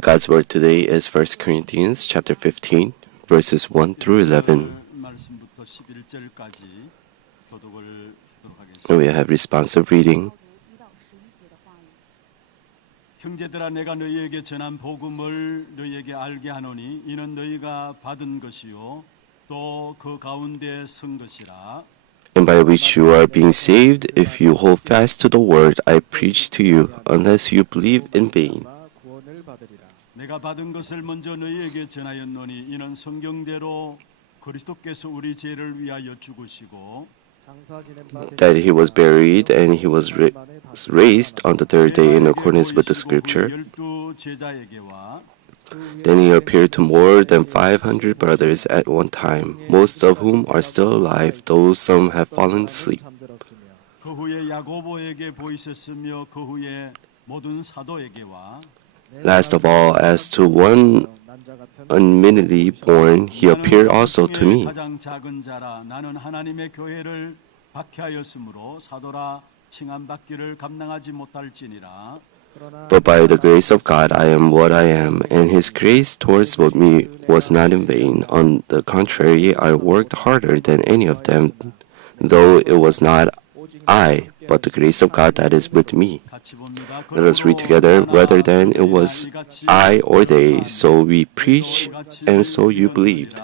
God's word today is 1 Corinthians chapter 15, verses 1 through 11. 말씀부터 11절까지 교독을 하도록 하겠습니다. And we have responsive reading. 형제들아 내가 너희에게 전한 복음을 너희에게 알게 하노니 이는 너희가 받은 것이요 또 그 가운데 선 것이라. And by which you are being saved, if you hold fast to the word I preach to you, unless you believe in vain. 내가 받은 것을 먼저 너희에게 전하였노니 이는 성경대로 그리스도께서 우리 죄를 위하여 죽으시고 That he was buried and he was raised on the third day in accordance with the scripture. 열두 제자에게와 Then he appeared to more than 500 brothers at one time, most of whom are still alive, though some have fallen asleep. 그 후에 야고보에게 보이셨으며 그 후에 모든 사도에게와 Last of all, as to one unminutedly born, he appeared also to me. 가장 작은 자라 나는 하나님의 교회를 박해하였으므로 사도라 칭함받기를 감당하지 못할지니라. But by the grace of God I am what I am, and his grace towards me was not in vain. On the contrary, I worked harder than any of them, though it was not I, but the grace of God that is with me. 같이 봅니다. Let us read together. Rather than it was I or they, so we preach, and so you believed.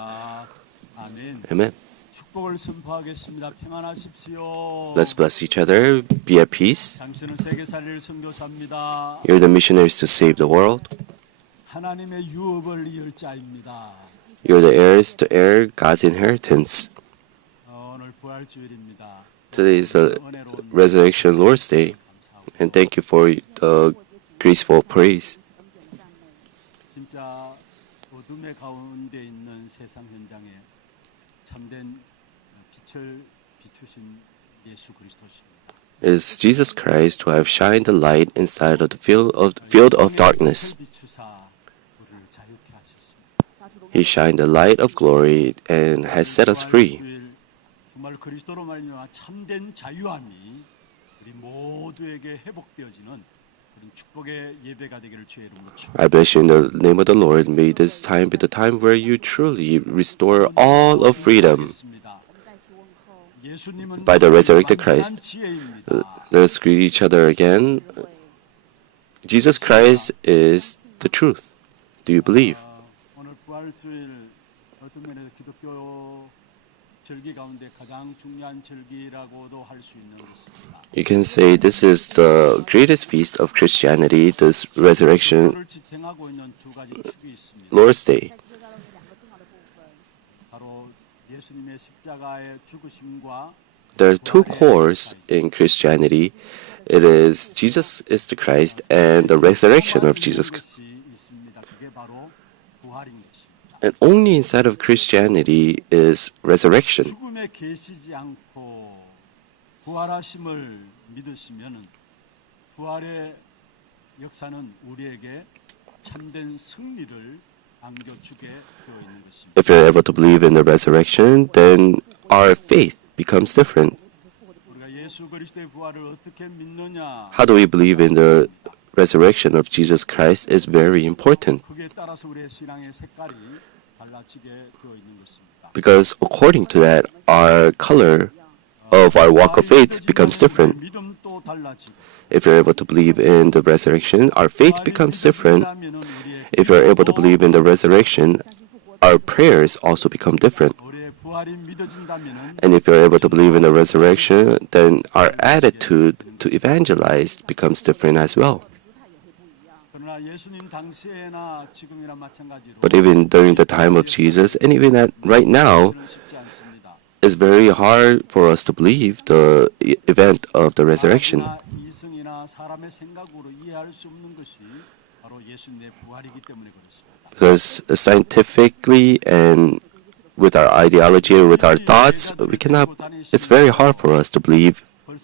아멘. Amen. 축복을 선포하겠습니다. 평안하십시오. Let's bless each other. Be at peace. 당신은 세계 살릴 선교사입니다. You're the missionaries to save the world. 하나님의 유업을 이을 자입니다. You're the heirs to heir God's inheritance. 오늘 부활주일입니다. Today is a 은혜로운 Resurrection Lord's Day, 감사하고 and thank you for the graceful praise. 진짜 어둠의 가운데 있는 세상 현장에 참된 빛을 비추신 예수 그리스도십니다. It is Jesus Christ who have shined the light inside of the field of darkness. 비추사 우리를 자유케 하셨습니다. He shined the light of glory and has set us free. 정말 그리스도로 말미암아 참된 자유함이 우리 모두에게 회복되어지는 그런 축복의 예배가 되기를 주의 이름으로 축복합니다. I bless you in the name of the Lord. May this time be the time where you truly restore all of freedom 예수님은 by the resurrected Christ. 지혜입니다. Let us greet each other again. Jesus Christ is the truth. Do you believe? 오늘 부활주일 어떤 면에서 기독교 절기 가운데 가장 중요한 절기라고도 할 수 있는 것입니다. You can say this is the greatest feast of Christianity, this resurrection 그를 지탱하고 있는 두 가지 축이 있습니다. Lord's Day. 바로 예수님의 십자가의 죽으심과 There are two cores in Christianity. It is Jesus is the Christ and the resurrection of Jesus. 것이 있습니다. 그게 바로 부활인 것입니다. And only inside of Christianity is resurrection. 죽음에 계시지 않고 부활하심을 믿으시면은 부활의 역사는 우리에게 참된 승리를 안겨주게 되어 있는 것입니다. If you're able to believe in the resurrection, then our faith becomes different. 우리가 예수 그리스도의 부활을 어떻게 믿느냐? How do we believe in the resurrection of Jesus Christ is very important. 그에 따라서 우리의 신앙의 색깔이 달라지게 되어 있는 것입니다. Because according to that, our color of our walk of faith becomes different. 믿음도 달라지고 If you're able to believe in the resurrection, our faith becomes different. If you're able to believe in the resurrection, our prayers also become different. 우리의 부활이 믿어진다면은 And if you're able to believe in the resurrection, then our attitude to evangelize becomes different as well. 그러나 예수님 당시에나 지금이나 마찬가지로 But even during the time of Jesus, and even right now, 그는 쉽지 않습니다. it's very hard for us to believe the event of the resurrection. 이성이나 사람의 생각으로 이해할 수 없는 것이 바로 예수님의 부활이기 때문에 그렇습니다. Because scientifically and with our ideology and with our thoughts, it's very hard for us to believe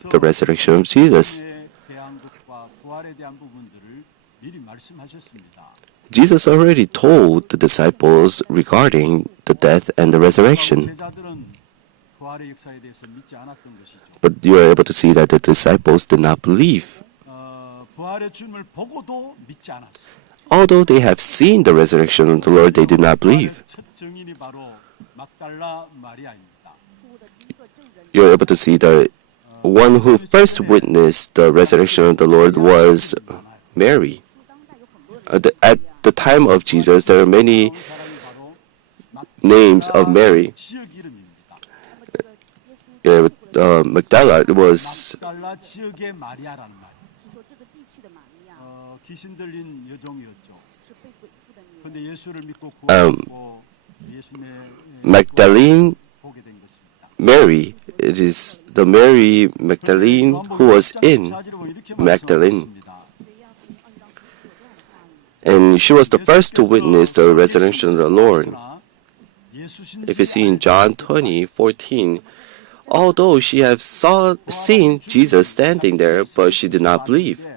the resurrection of Jesus. 대한 것과 부활에 대한 부분들을 미리 말씀하셨습니다. Jesus already told the disciples regarding the death and the resurrection. 제자들은 부활의 역사에 대해서 믿지 않았던 것이죠. But you are able to see that the disciples did not believe. 부활의 주님을 보고도 믿지 않았어요. Although they have seen the resurrection of the Lord, they did not believe. 첫 증인이 바로 막달라 마리아입니다. You're able to see the one who first witnessed the resurrection of the Lord was Mary. At the time of Jesus, there are many names of Mary. 지역 이름입니다. Magdala was 막달라 지역의 마리아라는 말. 귀신 들린 여종이었죠. 그런데 예수를 믿고 구원받고 예수님의 Magdalene 보게 된 것입니다. Mary. It is the Mary Magdalene who was in Magdalene. And she was the first to witness the resurrection of the Lord. If you see in John 20:14, although she had seen Jesus standing there, but she did not believe.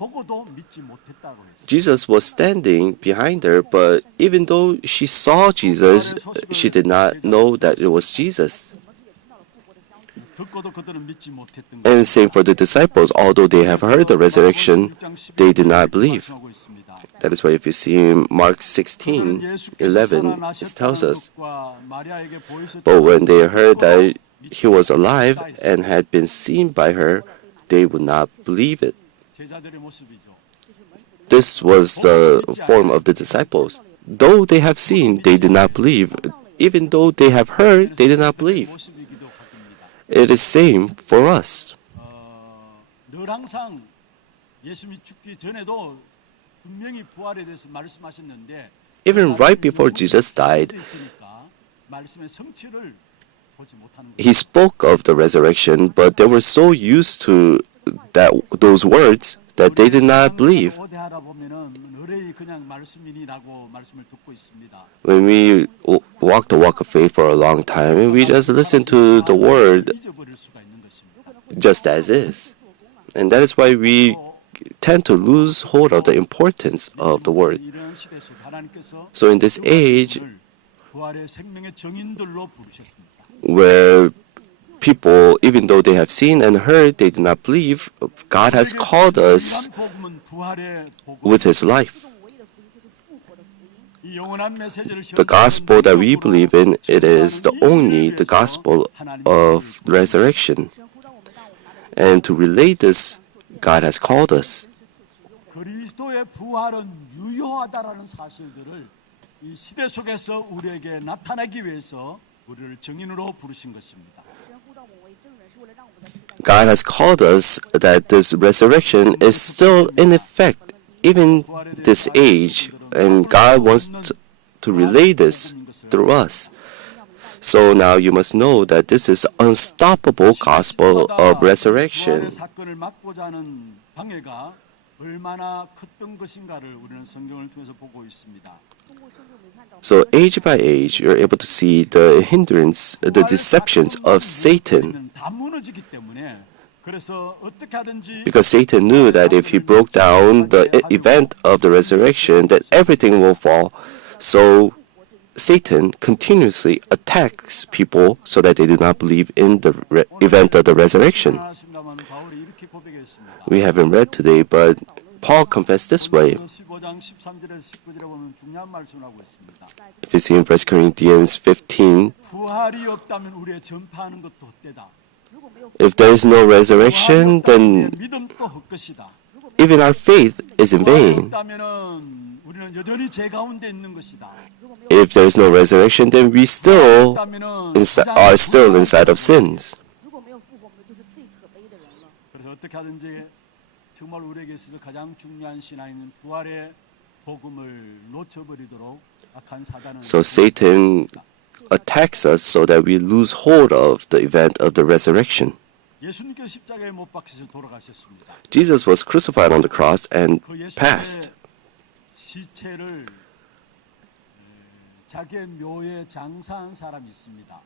보고도 믿지 못했다고 했어요. Jesus was standing behind her, but even though she saw Jesus, she did not know that it was Jesus. 듣고도 그들은 믿지 못했던 And same for the disciples, although they have heard the resurrection, they did not believe. That is why if you see in Mark 16:11, it tells us, but when they heard that he was alive and had been seen by her, they would not believe it. 제자들의 모습이죠. This was the form of the disciples. Though they have seen, they did not believe. Even though they have heard, they did not believe. 모습이기도 합니다. It is same for us. 늘 항상 예수님이 죽기 전에도 분명히 부활에 대해서 말씀하셨는데 Even right before Jesus died, 있으니까 말씀의 성취를 보지 못하는 he spoke of the resurrection, but they were so used to those words that they did not believe. 오대하다 보면은 의뢰이 그냥 말씀이니라고 말씀을 듣고 있습니다. When we walk the walk of faith for a long time, and we just listen to the word 잊어버릴 수가 있는 것입니다. just as is. And that is why we tend to lose hold of the importance of the word. 이런 시대 속 하나님께서 So in this age, 부활의 생명의 증인들로 부르셨습니다. where people, even though they have seen and heard, they do not believe, God has called us 복음은 부활의 복음. with His life. 이 영원한 메시지를 The gospel that we believe in, it is the gospel of resurrection. And to relate this, God has called us. 그리스도의 부활은 유효하다라는 사실들을 이 시대 속에서 우리에게 나타나기 위해서 우리를 증인으로 부르신 것입니다. God has called us that this resurrection is still in effect, even this age, and God wants to relay this through us. So now you must know that this is unstoppable gospel of resurrection. 부활의 사건을 막고자 하는 방해가 얼마나 컸던 것인가를 우리는 성경을 통해서 보고 있습니다. So age by age, you're able to see the hindrance, the deceptions of Satan. 다 무너지기 때문에 그래서 어떻게 하든지 Because Satan knew that if he broke down the event of the resurrection, that everything will fall. So Satan continuously attacks people so that they do not believe in the event of the resurrection. 하나님께서는 바울이 이렇게 고백했습니다. We haven't read today, but Paul confessed this way. 15장 13절에서 19절에 보면 중요한 말씀을 하고 있습니다. If you see in 1 Corinthians 15, 부활이 없다면 우리의 전파하는 것도 헛되다. if there is no resurrection, then 믿음도 헛것이다. even our faith is in vain. 없다면은 우리는 여전히 죄 가운데 있는 것이다. If there is no resurrection, then we still are still inside of sins. 그래서 어떻게 하든지 정말 우리에게 있어서 가장 중요한 신앙인 부활의 복음을 놓쳐버리도록 악한 사단은 So Satan attacks us so that we lose hold of the event of the resurrection. 예수님께서 십자가에 못 박히셔서 돌아가셨습니다. Jesus was crucified on the cross and 그 passed. 예수님의 시체를 자기의 묘에 장사한 사람이 있습니다.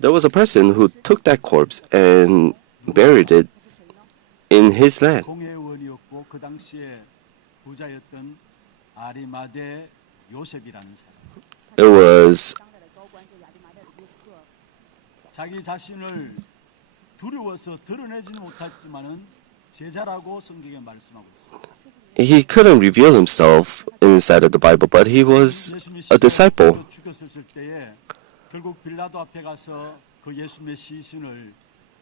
There was a person who took that corpse and buried it in his land. 공회원이었고 그 당시에 부자였던 아리마대 요셉이라는 사람. It was 자기 자신을 두려워서 드러내지는 못했지만은 제자라고 성경에 말씀하고 있습니다. he couldn't reveal himself inside of the Bible, but he was 예수님이 a disciple. 죽였을 때에 결국 빌라도 앞에 가서 그 예수님의 시신을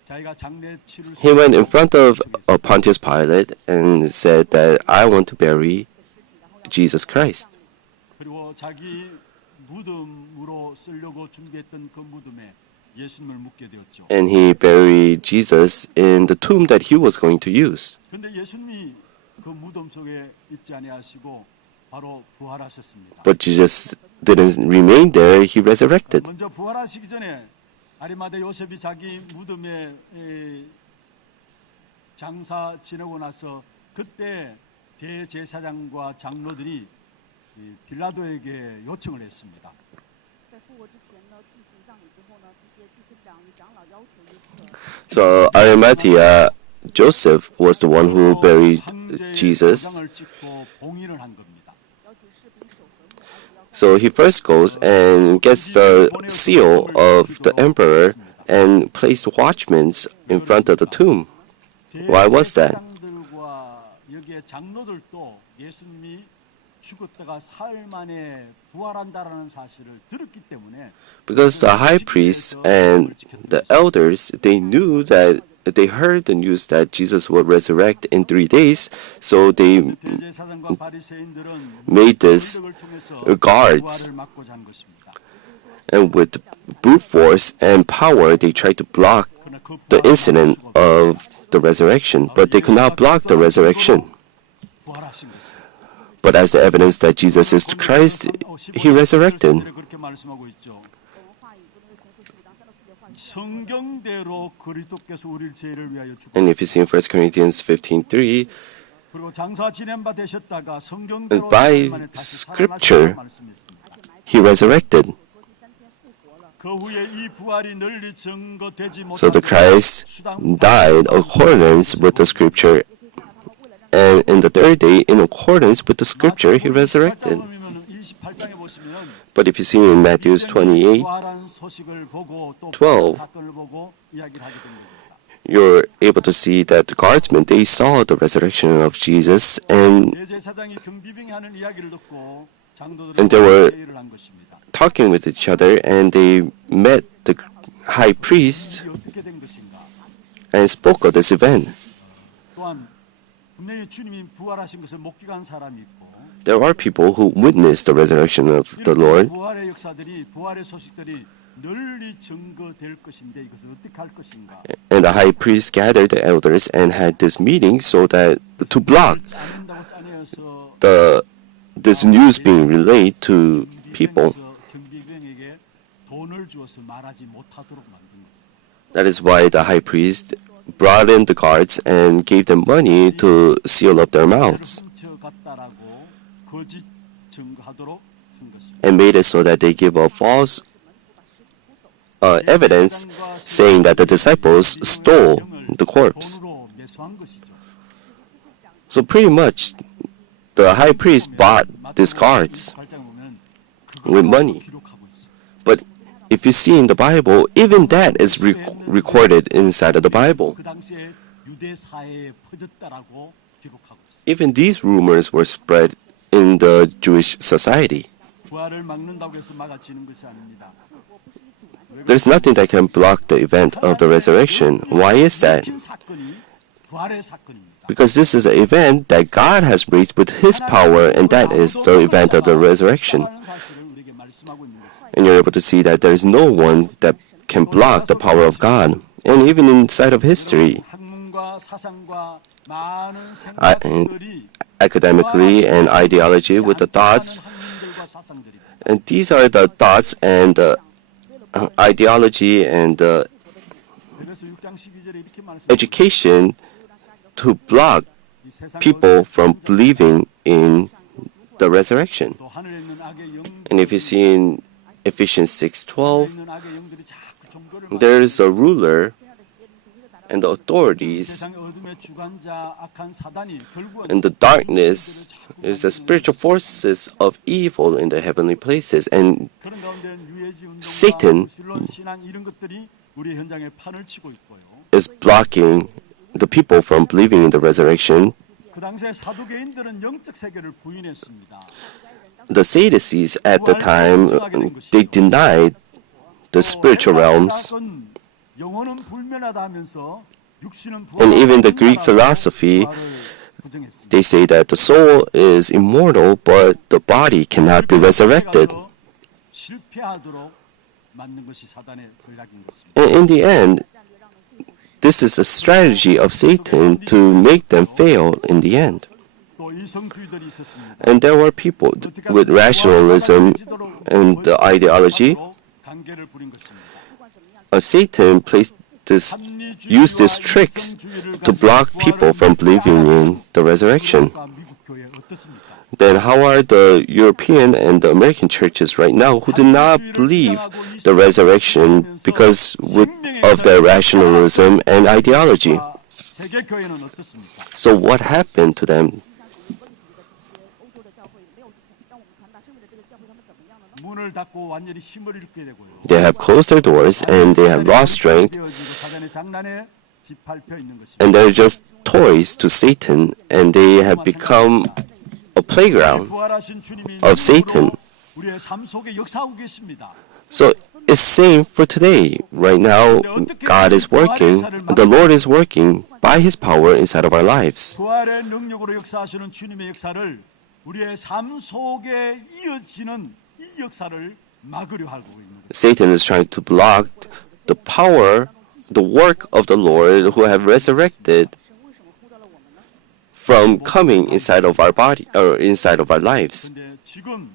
자기가 장례 치를 He went in front of Pontius Pilate and said that I want to bury Jesus Christ. 그리고 자기 무덤으로 쓰려고 준비했던 그 무덤에 예수님을 묻게 되었죠. And he buried Jesus in the tomb that he was going to use. 근데 예수님이 그 무덤 속에 있지 아니하시고 바로 부활하셨습니다. But Jesus didn't remain there, he resurrected. 먼저 부활하시기 전에 아리마대 요셉이 자기 무덤에 장사 지내고 나서 그때 대제사장과 장로들이 빌라도에게 요청을 했습니다. 在复活之前呢，进行葬礼之后呢，一些祭司长与长老要求约瑟， So Arimathea, Joseph was the one who buried Jesus. 도장을 찍고 봉인을 한 겁니다. 要求士兵守坟墓，而且要 So he first goes and gets the seal of the emperor and placed watchmen in front of the tomb. Why was that? 대제사장들과 여기에 장로들도 예수님이 죽었다가 사흘 만에 부활한다라는 사실을 들었기 때문에 Because the high priests and the elders, they knew that they heard the news that Jesus would resurrect in 3 days, so they 대제사장과 바리새인들은 made this 권력을 통해서 guards. 부활을 막고자 한 것입니다. and with brute force and power they tried to block 그러나 그 the 부활을 incident 막을 수가 없어요. of the resurrection, but they could not block the resurrection. 부활하신 것입니다. But as the evidence that Jesus is the Christ, he resurrected. 그렇게 말씀하고 있죠. 我们话语中那个前书15章3到4节话语。 성경대로 그리스도께서 우리를 죄를 위하여 죽고 And if you see in 1 Corinthians 15:3, 그리고 장사 지낸 바 되셨다가 성경대로 by 사흘 만에 다시 scripture, 살아나셨다고 말씀했습니다. he resurrected. 说第三天复活了， 그 후에 이 부활이 널리 증거되지 So the 못하고 Christ died accordance with the scripture, and in the third day, in accordance with the scripture, he resurrected. 28장에 보시면 But if you see in Matthew 28, 부활한 소식을 보고 또 12, 사건을 보고 이야기를 하게 됩니다. you're able to see that the guardsmen, they saw the resurrection of Jesus, and 대제사장이 경비병하는 이야기를 듣고 장로들은 And they were- 회의를 한 것입니다. talking with each other, and they met the high priest 이게 어떻게 된 것인가? and spoke of this event. 또한 분명히 주님이 부활하신 것을 목격한 사람이 있고 There are people who witnessed the resurrection of the 이렇게 Lord, 부활의 역사들이 부활의 소식들이 널리 증거될 것인데 이것을 어떻게 할 것인가? and the high priest gathered the elders and had this meeting so that to block 짜낸다고 짜내어서 this news being relayed to people. 경비병에게 돈을 주어서 말하지 못하도록 만든 것. That is why the high priest brought in the guards and gave them money to seal up their mouths 훔쳐갔다라고 거짓 증거하도록 한 것입니다. and made it so that they give a false evidence saying that the disciples stole the corpse. 돈으로 매수한 것이죠. So pretty much the high priest bought these guards with money. 기록하고 있어요. But if you see in the Bible, even that is recorded inside of the Bible. 그 당시에 유대 사회에 퍼졌다라고 기록하고 있어요. Even these rumors were spread in the Jewish society. 부활을 막는다고 해서 막아지는 것이 아닙니다. There's nothing that can block the event of the resurrection. Why is that? 큰 사건이 부활의 사건입니다. Because this is an event that God has raised with His power, and that is the event of the resurrection. 부활하는 사실을 우리에게 말씀하고 있는 것입니다. And you're able to see that there is no one that can block the power of God. And even inside of history, 학문과 사상과 많은 and 생각들이 academically and ideology with the thoughts, 학문들과 사상들이고 and these are the thoughts and ideology and 그래서 6장 12절에 이렇게 말씀합니다. education to block 이 세상 people from believing in the resurrection. 또 하늘에 있는 악의 영 And if you see in Ephesians 6:12, 있는 악의 영들이 자꾸 종교를 there is a ruler and the authorities, 세상의 어둠의 주관자 악한 사단이 결국은 and the darkness is the spiritual forces of evil in the heavenly places. And 그런 가운데 유해지 운동과 Satan 무슬론 신앙 이런 것들이 우리 현장에 판을 치고 있고요. is blocking the people from believing in the resurrection. 그 당시에 사두개인들은 영적 세계를 부인했습니다. The Sadducees at the time, they denied the spiritual realms. 영혼은 불면하다 하면서 육신은 And even the Greek philosophy, 부정했습니다. they say that the soul is immortal, but the body cannot be resurrected. 실패하도록 만든 것이 사단의 전략인 것입니다. And in the end, this is a strategy of Satan to make them fail in the end. 또 이성주의들이 있었습니다. And there were people with rationalism and the ideology. 관계를 부린 것입니다. Satan used these tricks to block people from believing in the resurrection. 미국 교회 어떻습니까? Then how are the European and the American churches right now who do not believe the resurrection because of their rationalism and ideology? 세계 교회는 어떻습니까? So what happened to them? 欧洲的教会没有让我们传达生命的这个教会，他们怎么样了呢？ 문을 닫고 완전히 힘을 잃게 되고요. They have closed their doors and they have lost strength, 사단의 장난에 짓밟혀 있는 것입니다. and they're just toys to Satan, and they have become a playground. 부활하신 주님이 of Satan. 우리의 삶 속에 역사하고 계십니다. So it's same for today. Right now, God is working, the Lord is working by His power inside of our lives. 부활의 능력으로 역사하시는 주님의 역사를 우리의 삶 속에 이어지는 이 역사를 막으려 하고 있는 거예요. Satan is trying to block the power, the work of the Lord who have resurrected 神为什么呼召了我们呢？ from coming inside of our body or inside of our lives. 그런데 지금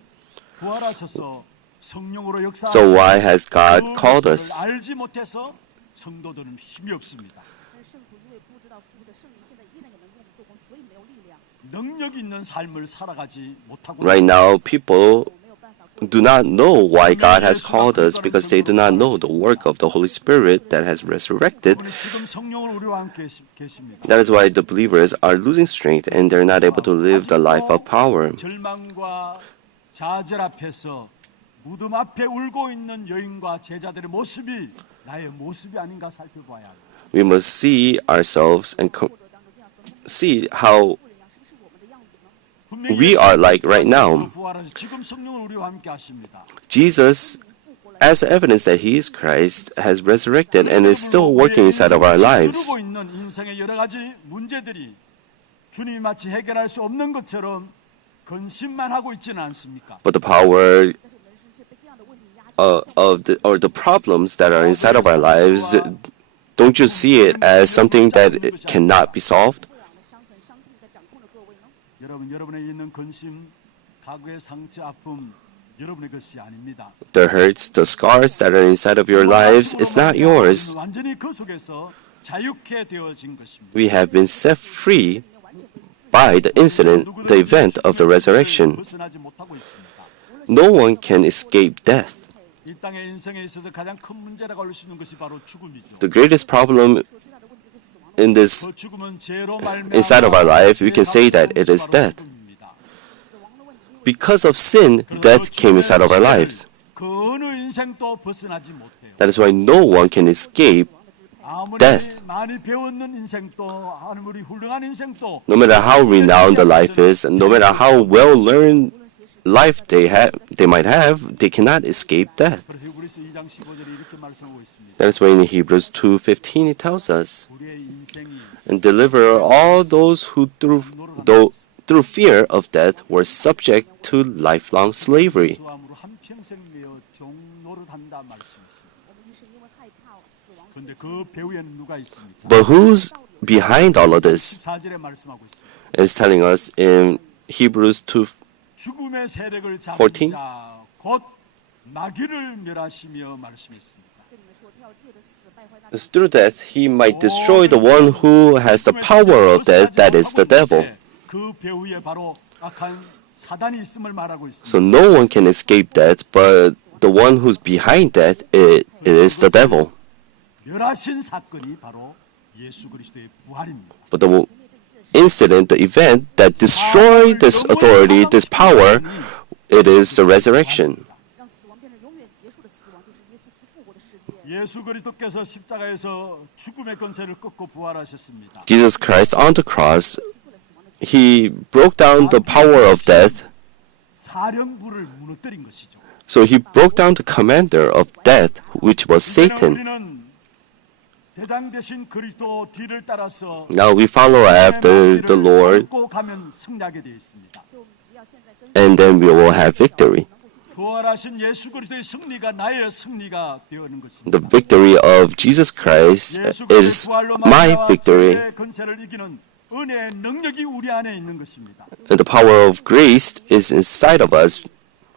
부활하셔서 성령으로 So 역사하시는 why has God called 그것을 us? 알지 못해서 성도들은 힘이 없습니다. 但是圣徒因为不知道父的圣灵现在依然也能为我们做工，所以没有力量， 능력 있는 삶을 살아가지 못하고 Right now, people 没有办法过。 do not know why God has called us because they do not know the work of the Holy Spirit that has resurrected. 우리 지금 성령을 우리와 함께 계십니다. That is why the believers are losing strength and they're not able to live the life of power. 절망과 좌절 앞에서 무덤 앞에 울고 있는 여인과 제자들의 모습이 나의 모습이 아닌가 살펴봐야 합니다. We must see ourselves and see how 妇人样是不是我们的样子呢？ 분명히 we are like right now. 부활하셔서 지금 성령을 우리와 함께 하십니다. Jesus, as evidence that He is Christ, has resurrected and is still working inside of our lives. 누르고 있는 인생의 여러 가지 문제들이 주님이 마치 해결할 수 없는 것처럼 근심만 하고 있지는 않습니까? But the power 但是人生却被这样的问题压制。 of the problems that are inside of our lives, don't you see it as something that it cannot be solved? 会让的伤痕、伤痛在掌控着各位呢？ 여러분에 있는 근심, 과거의 상처, 아픔 여러분의 것이 아닙니다. The hurts, the scars that are inside of your lives, it's not yours. 완전히 그 속에서 자유케 되어진 것입니다. We have been set free by the incident, the event of the resurrection. 벗어나지 못하고 있습니다. No one can escape death. 이 땅의 인생에 있어서 가장 큰 문제라고 할 수 있는 것이 바로 죽음이죠. The greatest problem 说最大的问题就是死亡的 in this 그 죽음은 죄로 말미암아 inside of our life, we can say that it is death. 死亡的问题，因为 Because of sin, death came inside of our lives. 그 어느 인생도 벗어나지 못해요. That is why no one can escape. 아무리 death. 많이 배웠는 인생도 아무리 훌륭한 인생도 No matter how renowned the life is, and no matter how well learned life they might have, they cannot escape death. 그래서 히브리서 2장 15절에 이렇게 말씀하고 있습니다. That is why in Hebrews 2:15 it tells us, 우리의 인생이 and deliver all those who through fear of death were subject to lifelong slavery. 수함으로 한평생 매어 종 노릇한다 말씀했습니다. 我们一生因为害怕死亡， 그런데 그 배후에는 누가 있습니까? But who's behind all of this? 4절에 말씀하고 있습니다. It's telling us in Hebrews 2. 죽음의 세력을 잡은 14. 자, 곧 마귀를 멸하시며 말씀했습니다. 这里面说他要借着死败坏那 Through death, he might destroy the one who has the power of death, that is the devil. 그 배후에 바로 악한 사단이 있음을 말하고 있습니다. So no one can escape death, but the one who's behind death, it is the devil. 멸하신 사건이 바로 예수 그리스도의 부활입니다. But the incident, the event that destroyed this authority, this power, it is the resurrection. 让死亡变成永远结束的死亡，就是耶稣基督复活的世界。 예수 그리스도께서 십자가에서 죽음의 권세를 꺾고 부활하셨습니다. Jesus Christ on the cross 击破了死亡的 he broke down the power of death. 사령부를 무너뜨린 것이죠. So he broke down the commander of death, which was Satan. 우리는 대장 되신 그리스도 뒤를 따라서 Now we follow after the Lord, 고 가면 승리하게 되어 있습니다. 所以我们只要现在跟 and then we will have victory. 能够去见 부활하신 예수 그리스도의 승리가 나의 승리가 되어는 것입니다. The victory of Jesus Christ 예수 is 그리스도의 부활로 my 말미암아 victory, 죄의 권세를 이기는 은혜의 능력이 우리 안에 있는 것입니다. and the power of grace is inside of us.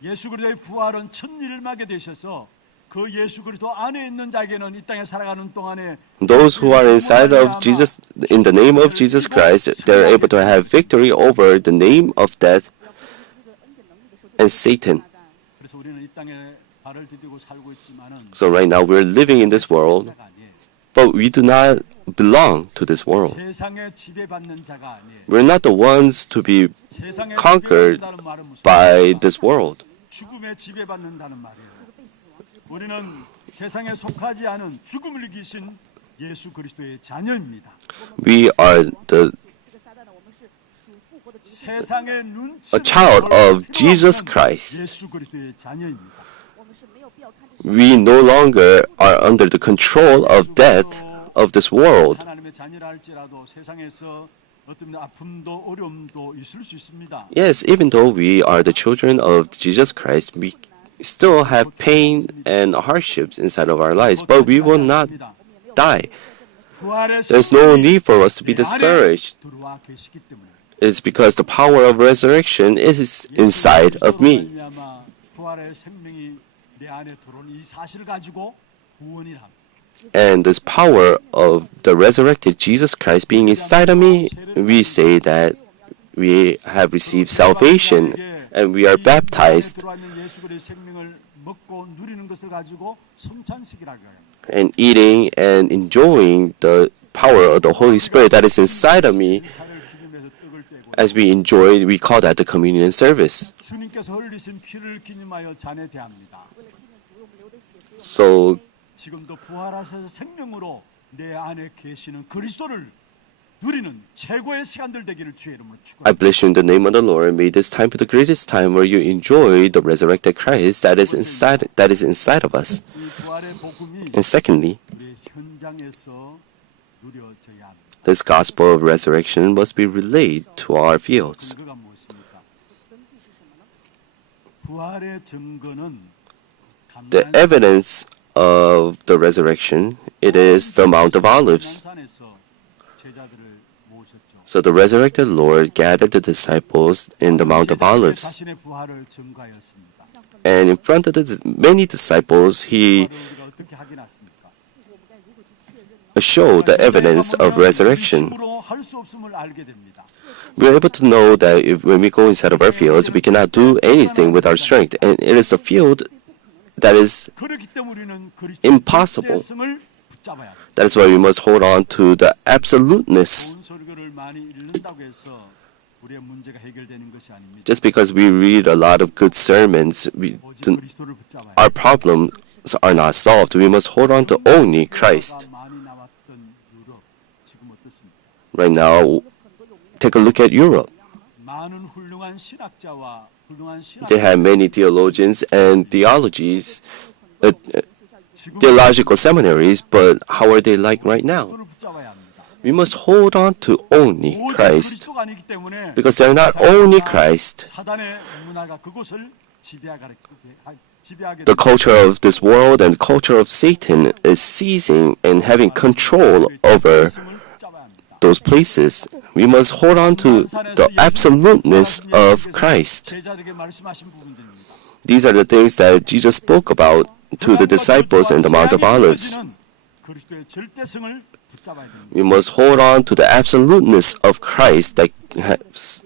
예수 그리스도의 부활은 천일마게 되셔서 그 예수 그리스도 안에 있는 자에게는 이 땅에 살아가는 동안에 Those who are inside of Jesus, in the name of Jesus Christ, they're able to have victory over the name of death 要不是这个恩典能力的时候，就 and Satan. 撒旦 그래서 우리는 이 땅에 발을 디디고 살고 있지만은 So right now we're living in this world, 자가 아니에요. but we do not belong to this world. 세상에 지배받는 자가 아니에요. We're not the ones to be 세상에 conquered 지배받는다는 말은 무슨 by 말이에요? this world. 죽음에 지배받는다는 말이에요. 这个被死亡支配。 우리는 세상에 속하지 않은 죽음을 이기신 예수 그리스도의 자녀입니다. We are the 这个撒旦呢，我们是属复活的主。 세상의 눈치 a child of Jesus Christ. 예수 그리스도의 자녀입니다. 我们是没有必要看这世 We no longer are under the control of death of this world. 하나님의 자녀라 할지라도 세상에서 어떤 아픔도 어려움도 있을 수 있습니다. Yes, even though we are the children of Jesus Christ, we still have pain and hardships inside of our lives, but we will not die. 부활의 There's no 생명이 need for us to be 내 안에 discouraged. 들어와 계시기 때문에 It's because the power of resurrection is inside of me. 말미암아 부활의 생명이 내 안에 들어온 이 사실을 가지고 구원이라. And this power of the resurrected Jesus Christ being inside of me, we say that we have received salvation and we are baptized. 예수 그리스도의 생명을 먹고 누리는 것을 가지고 성찬식이라고 해요. And eating and enjoying the power of the Holy Spirit that is inside of me 살을 기념해서 떡을 떼고 as we enjoy, we call that the communion service. 주님께서 흘리신 피를 기념하여 잔에 대합니다. 为了纪念主为我们流的血，所以我们 So 지금도 부활하셔서 생명으로 내 안에 계시는 그리스도를 누리는 최고의 시간들 되기를 주의 이름으로 I 축원합니다. bless you in the name of the Lord. May this time be the greatest time where you enjoy the resurrected Christ that is inside of us. 이 부활의 복음이 And secondly, 우리 현장에서 누려져야 합니다. this gospel of resurrection must be relayed to our fields. 증거가 무엇입니까? 根据是什么呢？ 부활의 증거는 The 감난 evidence of the resurrection, it is the Mount of Olives. 산에서 제자들을 모으셨죠. So the resurrected Lord gathered the disciples in the Mount of 제자들이 Olives. 자신의 부활을 증거하였습니다. And in front of the many disciples, he 부활을 우리가 어떻게 확인했습니까? 我们该如何去确认呢？ showed the evidence of resurrection. 힘으로 할 수 없음을 알게 됩니다. We are able to know that when we go inside of our fields, we cannot do anything with our strength. And it is the field that is 그렇기 때문에 우리는 그리스도의 impossible. 절대성을 붙잡아야 합니다. That is why we must hold on to the absoluteness. 좋은 설교를 많이 읽는다고 해서 우리의 문제가 해결되는 것이 아닙니다. Just because we read a lot of good sermons, 오직 그리스도를 붙잡아야 our problems are not solved. We must hold on to only Christ. 많이 나왔던 유럽 지금 어떻습니까? Right now, take a look at Europe. 많은 훌륭한 신학자와 훌륭한 They have many theologians and theologies, theological seminaries, but how are they like right now? 그리스도를 붙잡아야 합니다. We must hold on to only 오직 Christ, 그리스도가 아니기 때문에 because they're not only Christ. 사단의 문화가 그곳을 지배하게 The culture of this world and culture of Satan is seizing and having control over those places. We must hold on to the absoluteness of Christ. 제자들에게 말씀하신 부분들입니다. These are the things that Jesus spoke about to the disciples in the Mount of Olives. 그리스도의 절대성을 붙잡아야 됩니다. We must hold on to the absoluteness of Christ that has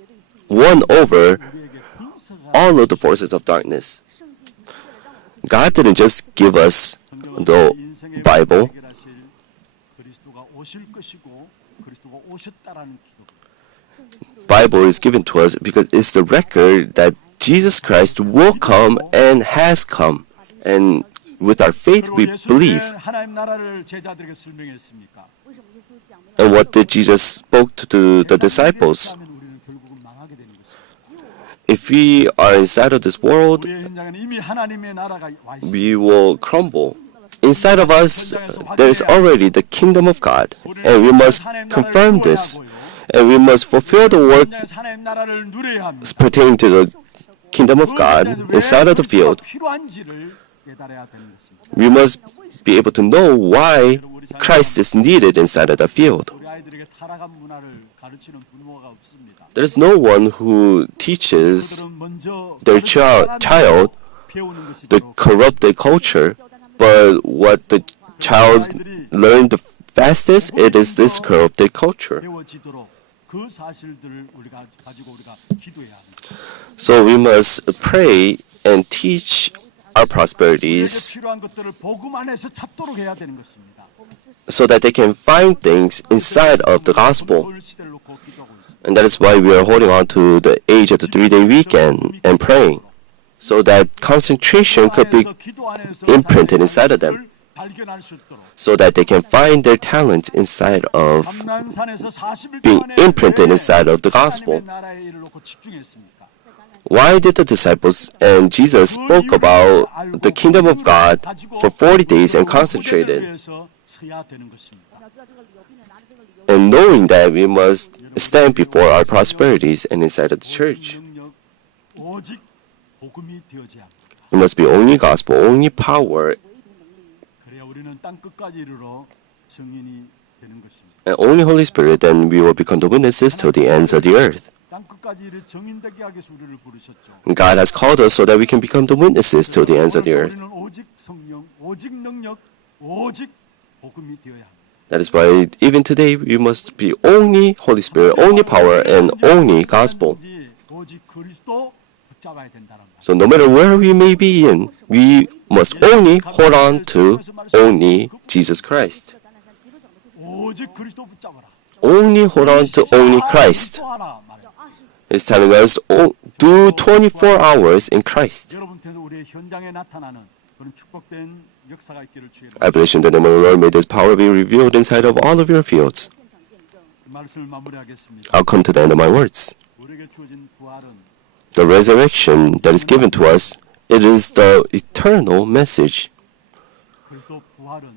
won over 우리에게 분석하는 all of the forces of darkness. God didn't just give us the Bible. 그리스도가 오실 것이고 그리스도가 오셨다라는 기록. Bible is given to us because it's the record that Jesus Christ will come and has come. And with our faith, we 그리고 believe. 예수님은 하나님 나라를 제자들에게 설명했습니까? 为什么耶稣讲明了 And what did Jesus spoke to the disciples? If we are inside of this world, 우리의 현장에는 이미 하나님의 나라가 와 있습니다. we will crumble. Inside of us, there is already the kingdom of God, and we must confirm this, and we must fulfill the work 현장에서 하나님 나라를 누려야 합니다. pertaining to the kingdom of God inside of the field. 필요한지를 깨달아야 되는 것입니다. We must be able to know why Christ is needed inside of the field. 우리 아이들에게 타락한 문화를 가르치는 부모가 없습니다. There is no one who teaches 그들은 먼저 their child 배우는 것이 the corrupted culture, but what the child learned the fastest, it is this corrupted culture. 배워지도록 그 사실들을 우리가 가지고 우리가 기도해야 합니다. So we must pray and teach our 우리에게 prosperities 필요한 것들을 복음 안에서 찾도록 해야 되는 것입니다. so that they can find things inside of the gospel. 그 시대를 놓고 기도하고 있습니다. And that is why we are holding on to the age of the 3-day weekend and praying, so that concentration could be imprinted inside of them, 발견할 수 있도록 so that they can find their talents inside of 감난산에서 40일 being 동안에 imprinted 왜 inside of the gospel. 하나님의 나라의 일을 놓고 집중했습니까? Why did the disciples and Jesus spoke about the kingdom of God for 40 days and concentrated? 위해서 서야 되는 것입니다. 你要知道这个理由，并且拿着这个理由。 And knowing that we must stand before our prosperities and inside of the church. 능력, 오직 복음이 되어져야 합니다. It must be only gospel, only power, 그래야 우리는 땅 끝까지 이르러 증인이 되는 것입니다. and only Holy Spirit, then we will become the witnesses till the ends of the earth. 땅 끝까지 이르 증인되게 하기 위해서 우리를 부르셨죠. And God has called us so that we can become the witnesses till the ends of the earth. 우리는 오직 성령, 오직 능력, 오직 복음이 되어야 합니다. That is why even today we must be only Holy Spirit, only power, and only gospel. 오직 그리스도 붙잡아야 된다는 말. So no matter where we may be in, we must only hold on to only Jesus Christ. 橄榄山基督讲的就是 오직 그리스도 붙잡아라. Only hold on to only Christ. 하나 말해요. 24 It's telling us do 24 hours in Christ. 여러분께서 우리의 현장에 나타나는 그런 축복된 역사가 있기를 주의 I bless you in the name of the Lord. May this power be revealed inside of all of your fields.现场见证。 말씀을 마무리하겠습니다. I'll come to the end of my words. 우리에게 주어진 부활은 The resurrection that is given to us, it is the eternal message. 그리스도 부활은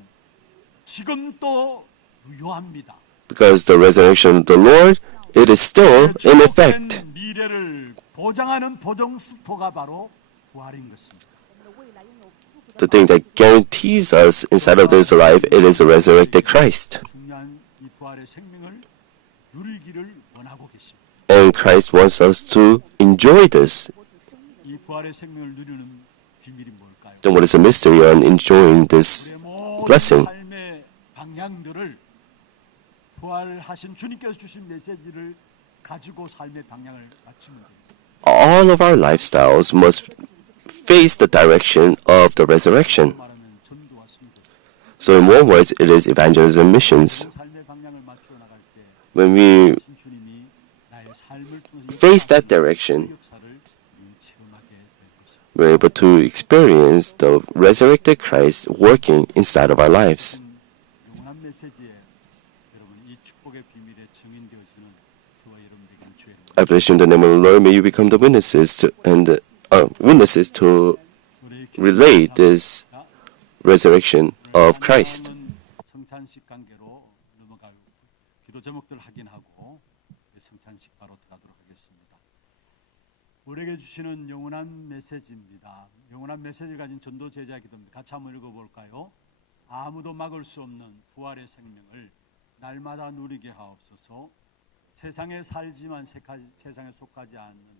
지금도 유효합니다. Because the resurrection of the Lord, it is still in effect. 축복된 미래를 보장하는 보정 수포가 바로 부활인 것입니다. 我们的未来拥有祝福的 The thing that guarantees us inside of this life, it is a resurrected Christ. 중요한 이 부활의 생명을 누리기를 원하고 계십니다. And Christ wants us to enjoy this. 活出生命的 이 부활의 생명을 누리는 비밀이 뭘까요? Then what is the mystery on enjoying this 우리의 모든 blessing? 삶의 방향들을 부활하신 주님께서 주신 메시지를 가지고 삶의 방향을 맞추면 됩니다. All of our lifestyles must face the direction of the resurrection. 말하면 전도와 선교. So in one words, it is evangelism missions. 그 삶의 방향을 맞추어 나갈 때 When we 주님이 나의 삶을 통해서 face that 그 direction, 역사를 체험하게 될 것입니다. we're able to experience the resurrected Christ working inside of our lives. 영원한 메시지에 여러분 이 축복의 비밀에 증인되어지는 저와 여러분 되기를 주의 이름으로 I bless you in the name of the Lord. May you become the witnesses to witnesses to 우리의 relate this resurrection of Christ. 성찬식 관계로 넘어갈 기도 제목들 확인하고 성찬식 바로 들어가도록 하겠습니다. 우리에게 주시는 영원한 메시지입니다. 영원한 메시지를 가진 전도 제자 기도입니다. 같이 한번 읽어볼까요? 아무도 막을 수 없는 부활의 생명을 날마다 누리게 하옵소서. 세상에 살지만 세상에 속하지 않는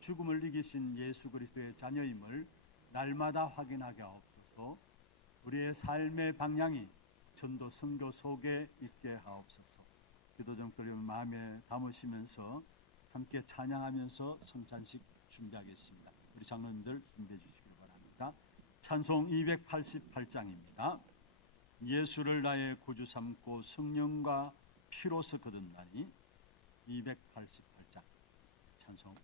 죽음을 이기신 예수 그리스도의 자녀임을 날마다 확인하게 하옵소서. 우리의 삶의 방향이 전도 선교 속에 있게 하옵소서. 기도 제목들 마음에 담으시면서 함께 찬양하면서 성찬식 준비하겠습니다. 우리 장로님들 준비해 주시기 바랍니다. 찬송 288장입니다. 예수를 나의 구주 삼고 성령과 피로서 거듭나니 288장 찬송